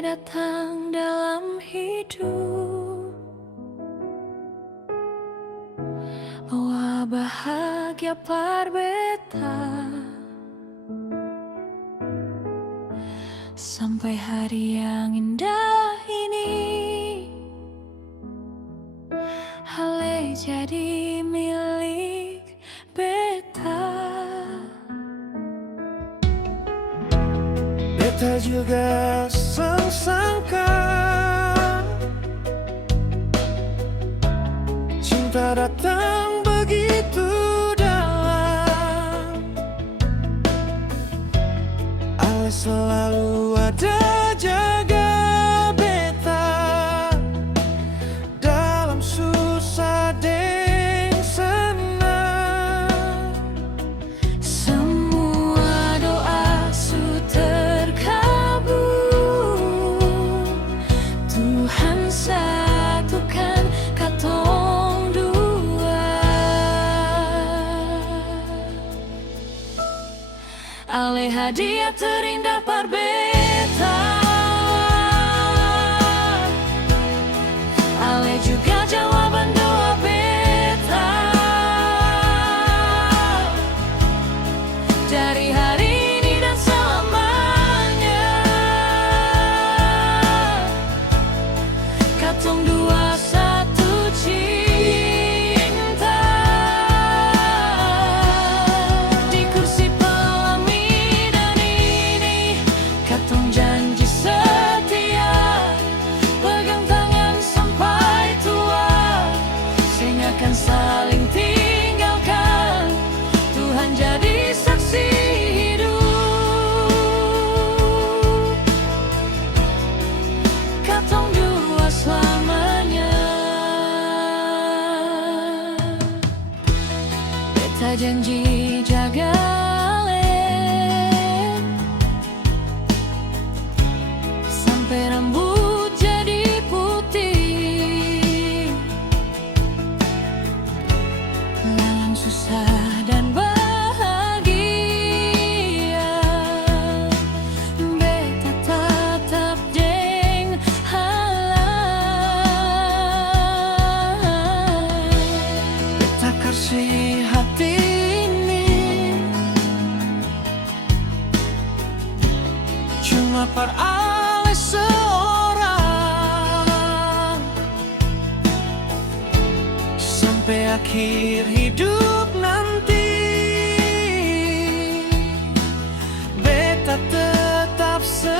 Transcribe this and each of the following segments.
datang dalam hidup, bawa bahagia par beta sampai hari yang indah ini. Hale jadi milik beta. Beta juga sangka cinta datang begitu dalam. Ale selalu ada jaga beta dalam susah dan senang. Semua doa su terkabul, Tuhan satukan katong dua. Ale hadiah terindah par beta, ale juga jawaban doa beta. Dari hari ini dan selamanya, katong dua satu cinta. Di kursi pelaminan ini, katong janji setia, pegang tangan sampai tua, sing akan saling tinggalkan. Tuhan jadi saksi hidup, katong dua selamanya. Beta janji jaga ale sampai rambut jadi putih. Lain susah dan bahagia, beta tetap deng halal. Beta kasih hati ini cuma par ale seorang, sampai akhir hidup nanti. Beta tetap setia.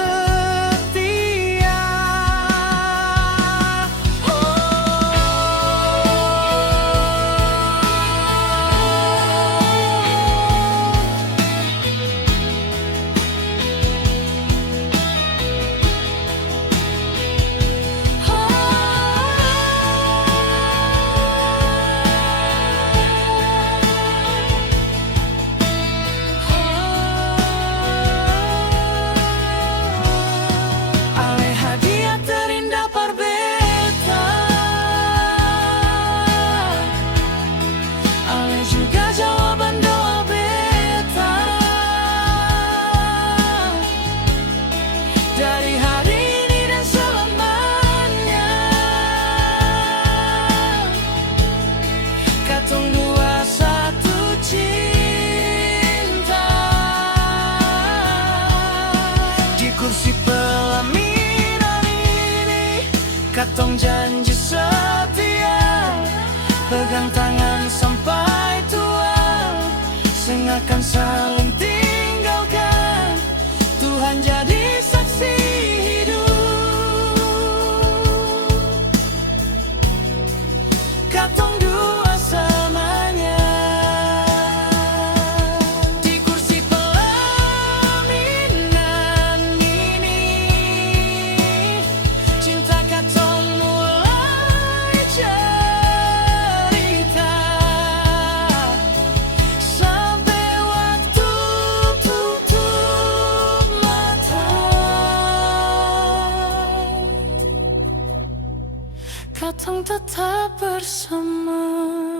Ale hadiah terindah par beta, ale juga jawaban doa beta. Dari hari ini dan selamanya, katong dua satu cinta. Di kursi pelaminan ini, katong janji setia, pegang tangan sampai tua, sing akan saling tinggalkan. Tuhan jadi saksi hidup, katong dua selamanya. Di kursi pelaminan ini, cinta katong mulai cerita, sampai waktu tutup mata, katong tetap bersama.